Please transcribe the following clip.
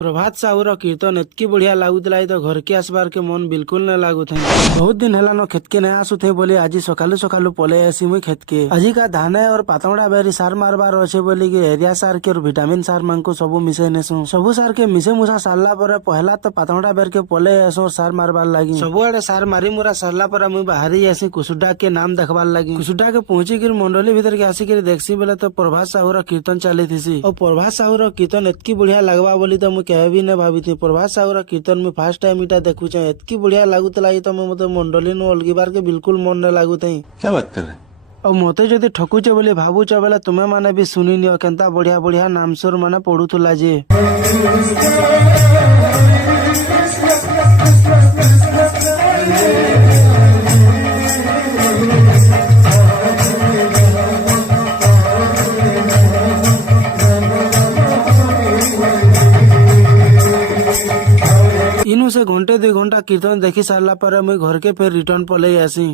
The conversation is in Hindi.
प्रभात साहुर कीर्तन एतकी बढ़िया लागुला तो घर के आसबार के मन बिल्कुल न लागू थे। बहुत दिन हेलान खेत के नहीं आसु थे बोली आज सकालू सकालू पले आसी मुई खेत के आज का धान और पातंगड़ा बेरी सार मारबार अच्छे बोली कि एरिया सार के और विटामिन सार मान को सब मिसे नेसु सबू सार के मिसे मुसा सारला पर पहला तो पातंगड़ा बेर के पले आसो सार मारबार लगी सबुआड़े सार मारी मुरा सारला पर मुई बाहरी आसी कुसुडा के नाम देखबार लगी कुसुडा के पहुंची कर मंडली भीतर के आसी कर देखसी बेले तो प्रभात साहुर कीर्तन चली थी और प्रभात साहुर कीर्तन एतकी बढ़िया लगवा बोली तो कह भी नहीं भाभी थी। प्रभात साहुर कीर्तन में फास्ट टाइम इटा देखु एतकी बढ़िया लागुला तो मते मंडली नु अलगिबार के बिल्कुल मन न लागु थी। क्या बात कर रहे हैं? और मते जदि ठकुचे बोली भावुच बेले तुम्हें माने भी सुनी नियो केनता बढ़िया बढ़िया नाम सुर माने पढ़ुथुला जे इनु से घंटे 2 घंटा कीर्तन देखी सारला पर मुई घर के फिर रिटर्न पले आसी।